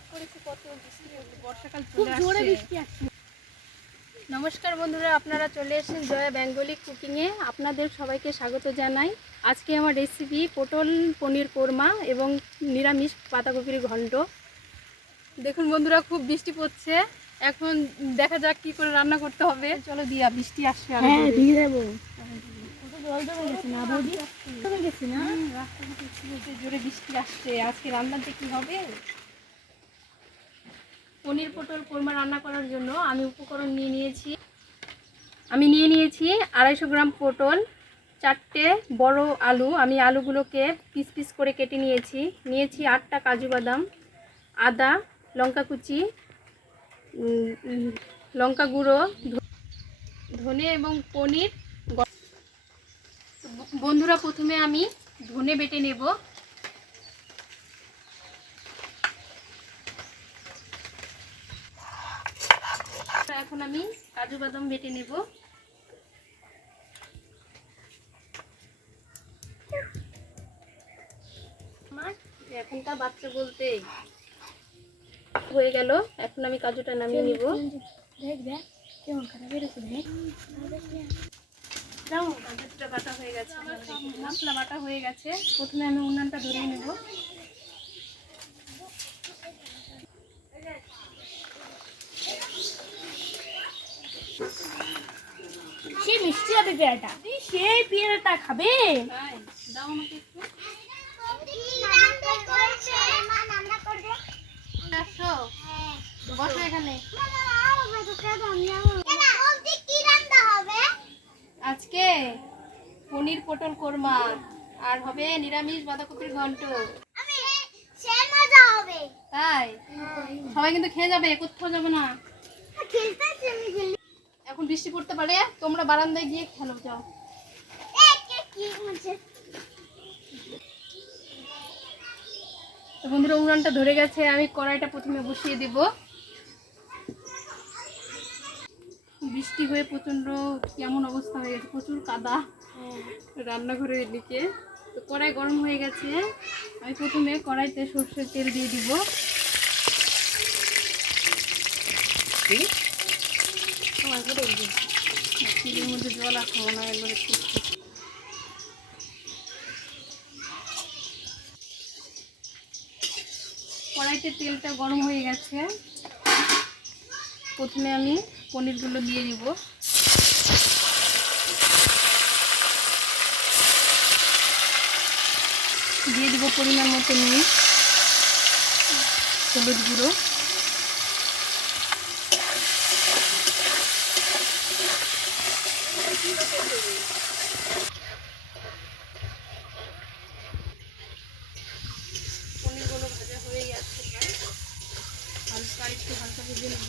মেঘ করেছে, কত বৃষ্টি হচ্ছে, বর্ষাকাল চলে আসছে। নমস্কার বন্ধুরা, আপনারা চলে এসেছেন জয়া বেঙ্গলি কুকিংয়ে। আপনাদের সবাইকে স্বাগত জানাই। আজকে আমার রেসিপি পটল পনির কোরমা এবং নিরামিষ পাতাকপির ঘন্ট। দেখুন বন্ধুরা, খুব বৃষ্টি পড়ছে। এখন দেখা যাক কি করে রান্না করতে হবে। চলো দিয়া, বৃষ্টি আসবে। হ্যাঁ দিয়ে দেবো। জল জমে গেছে না বৌদি? জমে গেছে না? রাস্তাঘাটে জোরে বৃষ্টি আসছে। আজকে রান্নাতে কি হবে? পনির পটল কোরমা রান্না করার জন্য আমি উপকরণ নিয়ে নিয়েছি। 250 গ্রাম পটল, 4টে বড় আলু। আমি আলুগুলোকে পিস পিস করে কেটে নিয়েছি। 8টা কাজু বাদাম, আদা, লঙ্কা কুচি, লঙ্কা গুঁড়ো, ধনে এবং পনির। বন্ধুরা, প্রথমে আমি ধনে বেটে নেব। এখন আমি কাজু বাদাম বেটে নেব। এখনকার বাচ্চা বলতে হয়ে গেল। এখন আমি কাজুটা নামিয়ে নিব। কাজুটা বাটা হয়ে গেছে, মশলা বাটা হয়ে গেছে। প্রথমে আমি উনানটা ধরিয়ে নেব। সেই মিষ্টি হবে পেয়ারাটা, সেই পেয়ারাটা খাবে। দাও আমাকে একটু। বসো এখানে। আজকে পনির পটল কোরমা আর হবে নিরামিষ বাঁধাকপির ঘন্ট। তাই সবাই কিন্তু খেয়ে যাবে, কোথাও যাবে না। এখন বৃষ্টি পড়তে পারে, তোমরা বারান্দায় গিয়ে খেলো, যাও। তো বন্ধুরা, উনানটা ধরে গেছে। আমি কড়াইটা প্রথমে বসিয়ে দেব। বৃষ্টি হয়ে প্রচন্ড কেমন অবস্থা হয়ে গেছে, প্রচুর কাদা রান্নাঘরের এদিকে। তো কড়াই গরম হয়ে গেছে। আমি প্রথমে কড়াইতে সরষের তেল দিয়ে দিব। তেলের মধ্যে জল আসবো না, একবারে কড়াইতে তেলটা গরম হয়ে গেছে। প্রথমে আমি পনিরগুলো দিয়ে দিব। দিয়ে দিব পরিমাণ মতো নুন, হলুদ গুঁড়ো, পনিরগুলো ভাজা হয়ে গেছে, হালকা একটু হালকা ভেজে নেব।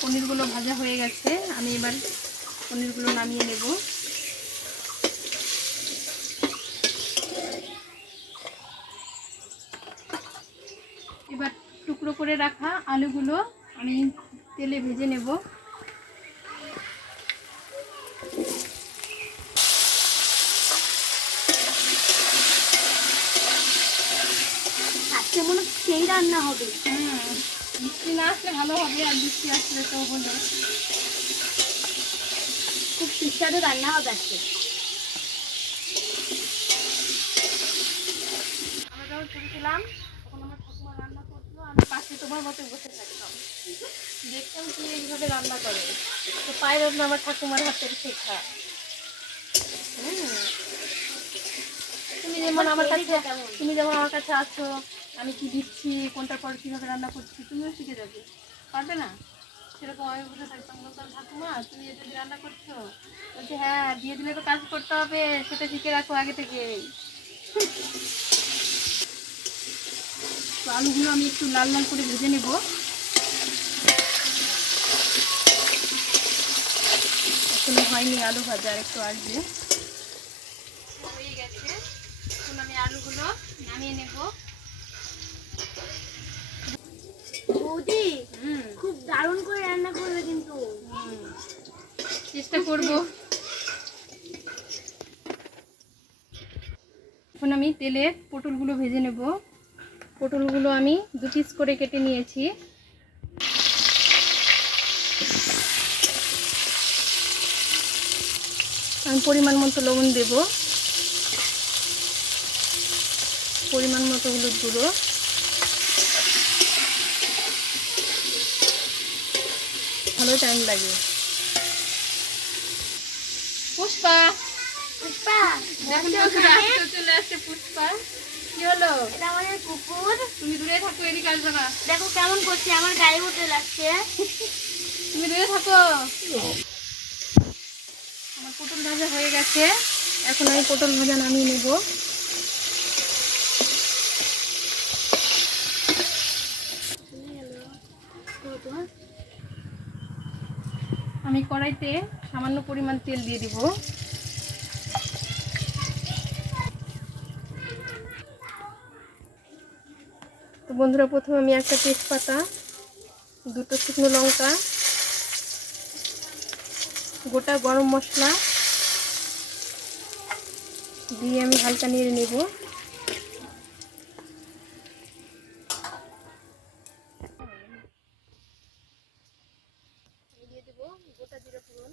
পনিরগুলো ভাজা হয়ে গেছে, আমি এবার পনিরগুলো নামিয়ে নেব। এবার টুকরো করে রাখা আলুগুলো আমি তেলে ভেজে নেব। আজকে মনে হয় সেই রান্না হবে। বৃষ্টি না আসলে ভালো হবে, আর বৃষ্টি আসলে তো হলো। খুব সুস্বাদু রান্না হবে আজকে। আমরা যখন ছোটো ছিলাম তখন আমার ঠাকুমা রান্না করতো, আমি পাশে তোমার মতো বসে থাকতাম, দেখতাম কি এইভাবে রান্না করে। তো পায়ের রান্না আমার ঠাকুমার হাতের শেখা। তুমি যেমন আমার কাছে আছো, আমি কি দিচ্ছি, কোনটার পর কীভাবে রান্না করছি, তুমিও শিখে যাবে, পারবে না? সেরকম আমি বসে থাকতাম, বলতাম ঠাকুমা তুমি যদি রান্না করছো, বলছে হ্যাঁ, বিয়ে দিলে তো কাজ করতে হবে, সেটা শিখে রাখো আগে থেকেই। তো আলুগুলো আমি একটু লাল লাল করে ভেজে নেব। এখনো হয়নি আলু ভাজা, আর একটু আসবে। হয়ে গেছে, এখন আমি আলুগুলো নামিয়ে নেব। বৌদি খুব দারুণ করে রান্না করবে কিন্তু। চেষ্টা করব। এখন আমি তেলে পটলগুলো ভেজে নেব। পটলগুলো আমি 2 পিস করে কেটে নিয়েছি। আমি পরিমাণ মতো লবণ দেব, পরিমাণ মতো হলুদ গুঁড়ো, ভালো টাইম লাগে। পুষ্পা পুষ্পা চলে আসছে। পুষ্পা কি হলো? এটা আমাদের কুকুর। তুমি দূরে থাকো, এদিকে আসবে না। দেখো কেমন করছে, আমার গায়ে উঠে লাগছে। তুমি দূরে থাকো। আমার পটল ভাজা হয়ে গেছে, এখন আমি পটল ভাজা নামিয়ে নেব। আমি কড়াইতে সামান্য পরিমাণ তেল দিয়ে দিব। তো বন্ধুরা, প্রথমে আমি একটা তেজপাতা, 2টো শুকনো লঙ্কা, গোটা গরম মশলা দিয়ে আমি হালকা নেড়ে নেব। দিয়ে দেব গোটা জিরা ফোড়ন,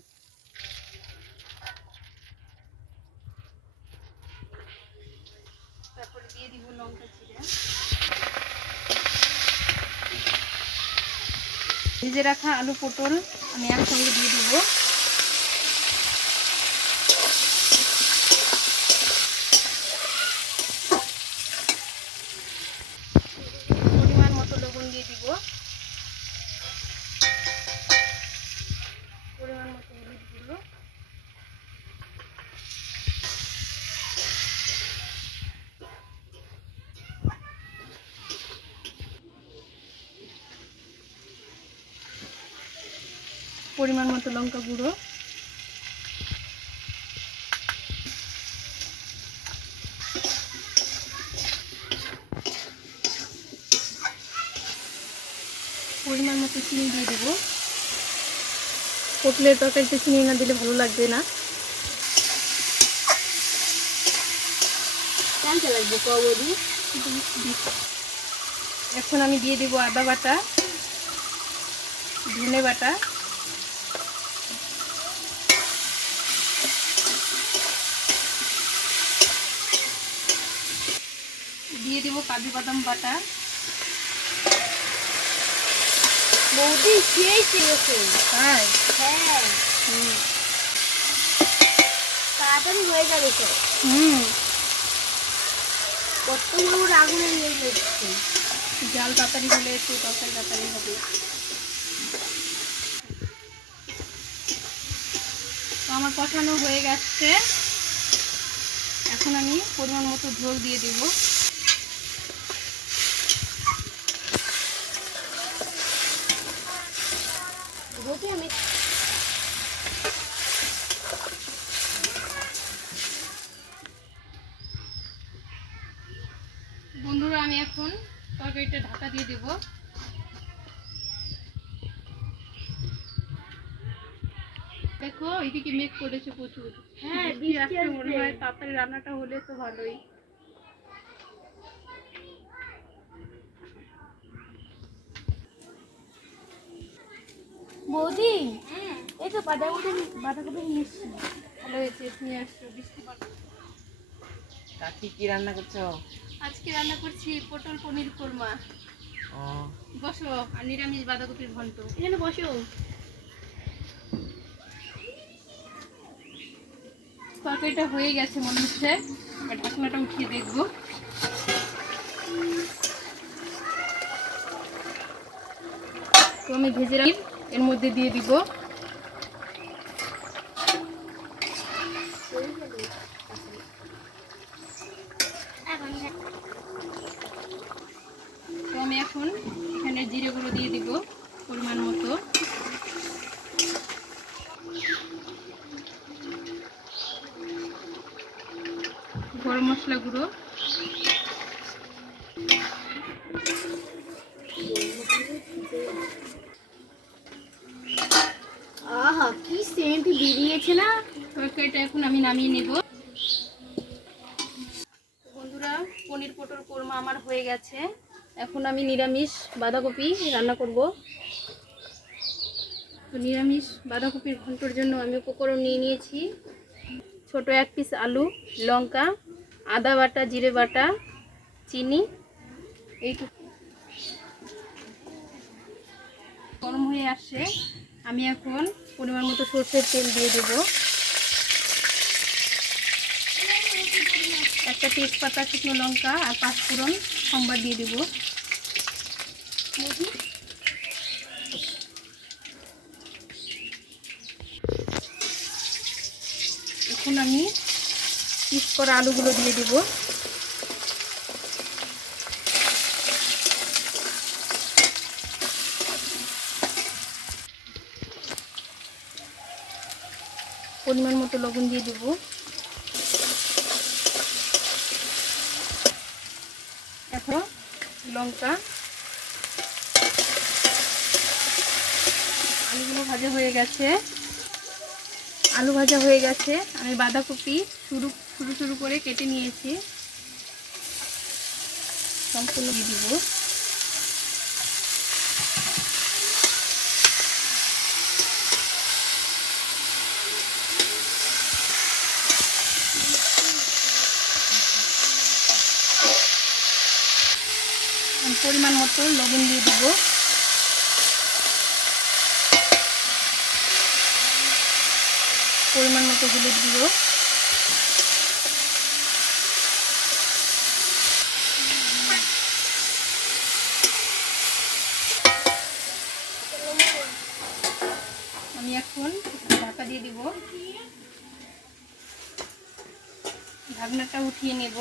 তারপরে দিয়ে দিব লঙ্কা জিরা, ভেজে রাখা আলু পটল আমি একসঙ্গে দিয়ে দেব। পরিমাণ মতো লবণ দিয়ে দিব, পরিমাণ মতো হলুদ গুঁড়ো, পরিমাণ মতো লঙ্কা গুঁড়ো, পরিমাণ মতো চিনি দিয়ে দেবো। পটলের তরকারিতে চিনি না দিলে ভালো লাগবে না। কেমন লাগবে কবদি? এখন আমি দিয়ে দেবো আদা বাটা, ধনে বাটা, দিয়ে দেবো কাজু বাদাম বাটা। বৌদি সেই চেয়েছে। হ্যাঁ, হ্যাঁ, তাড়াতাড়ি হয়ে যাবে তো। কত বড় আগুনে নিয়ে যাচ্ছে। জাল তাড়াতাড়ি হলে একটু তরকারি তাড়াতাড়ি হবে। তো আমার কষানো হয়ে গেছে, এখন আমি পরিমাণ মতো ঝোল দিয়ে দেব। আমি বন্ধুরা, আমি এখন তরকারিটা ঢাকা দিয়ে দেব। দেখো এদিকে মেঘ করেছে প্রচুর। হ্যাঁ, বৃষ্টি আসছে মনে হয়, তাড়াতাড়ি রান্নাটা হলে তো ভালোই। বৌদি এই তো বাঁধাকপি নিয়ে এসছি। ভালো হয়েছে নিয়ে আসছো। বৃষ্টি কাকি কি রান্না করছো? আজকে রান্না করছি পটল পনির কোরমা। বসো। আর নিরামিষ বাঁধাকপির ঘন্ট। এখানে বসো। তরকারিটা হয়ে গেছে মনে হচ্ছে, আর ঢাকনাটা উঠিয়ে দেখবো। তো আমি ভেজে রাখি, এর মধ্যে দিয়ে দিব। তো আমি এখন এখানে জিরে গুঁড়ো দিয়ে দিব পরিমাণ মতো, গরম মশলা গুঁড়ো, আহা কি সেন্ট বেরিয়েছে না। তরকারিটা এখন আমি নামিয়ে নেব। পটল কোরমা আমার হয়ে গেছে। এখন আমি নিরামিষ বাঁধাকপি রান্না করব। তো নিরামিষ বাঁধাকপির ঘন্টর জন্য আমি উপকরণ নিয়ে নিয়েছি ছোট 1 পিস আলু, লঙ্কা, আদা বাটা, জিরে বাটা, চিনি। এইটুকু গরম হয়ে আসছে, আমি এখন পরিমাণ মতো সরষের তেল দিয়ে দেব। একটা তেজপাতা, শুকনো লঙ্কা আর 5 ফোড়ন সম্বার দিয়ে দেব। এখন আমি পিস করা আলুগুলো দিয়ে দেব। পরিমাণ মতো লবণ দিয়ে দেব। এখন লঙ্কা, আলুগুলো ভাজা হয়ে গেছে। আলু ভাজা হয়ে গেছে, আমি বাঁধাকপি সরু সরু করে কেটে নিয়েছি, সম্পূর্ণ দিয়ে দিব। পরিমাণ মতো লবণ দিয়ে দিব। পরিমাণ মতো হলুদ দিব। আমি এখন ঢাকা দিয়ে দিব। ঢাকনাটা উঠিয়ে নেব।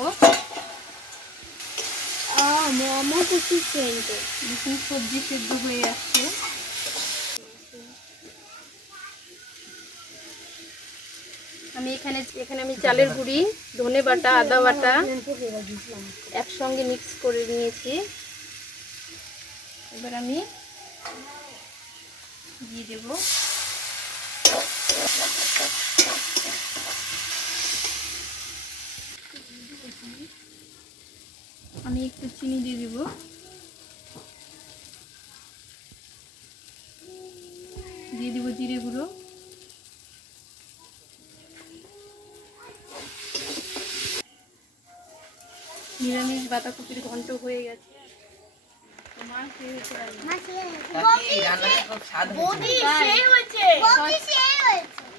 মোমো কুচি সেন্ট দেখুন সবজি সেদ্ধ হয়ে আসছে। আমি এখানে আমি চালের গুঁড়ি, ধনে বাটা, আদা বাটা একসঙ্গে মিক্স করে নিয়েছি। এবার আমি দিয়ে দেব। আমি একটু চিনি দিয়ে দেব। দিয়ে দেব জিরে গুঁড়ো। নিরামিষ বাঁধাকপির ঘন্ট হয়ে গেছে।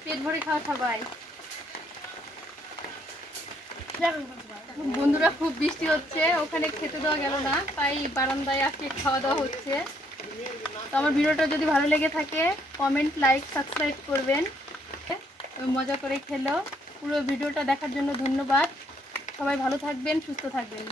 পেট ভরে খাওয়া সবাই। বন্ধুরা, খুব বৃষ্টি হচ্ছে, ওখানে খেতে দেওয়া গেল না, তাই বারান্দায় আজকে খাওয়া দাওয়া হচ্ছে। তো আমার ভিডিওটা যদি ভালো লেগে থাকে কমেন্ট, লাইক, সাবস্ক্রাইব করবেন। মজা করে খেলো। পুরো ভিডিওটা দেখার জন্য ধন্যবাদ। সবাই ভালো থাকবেন, সুস্থ থাকবেন।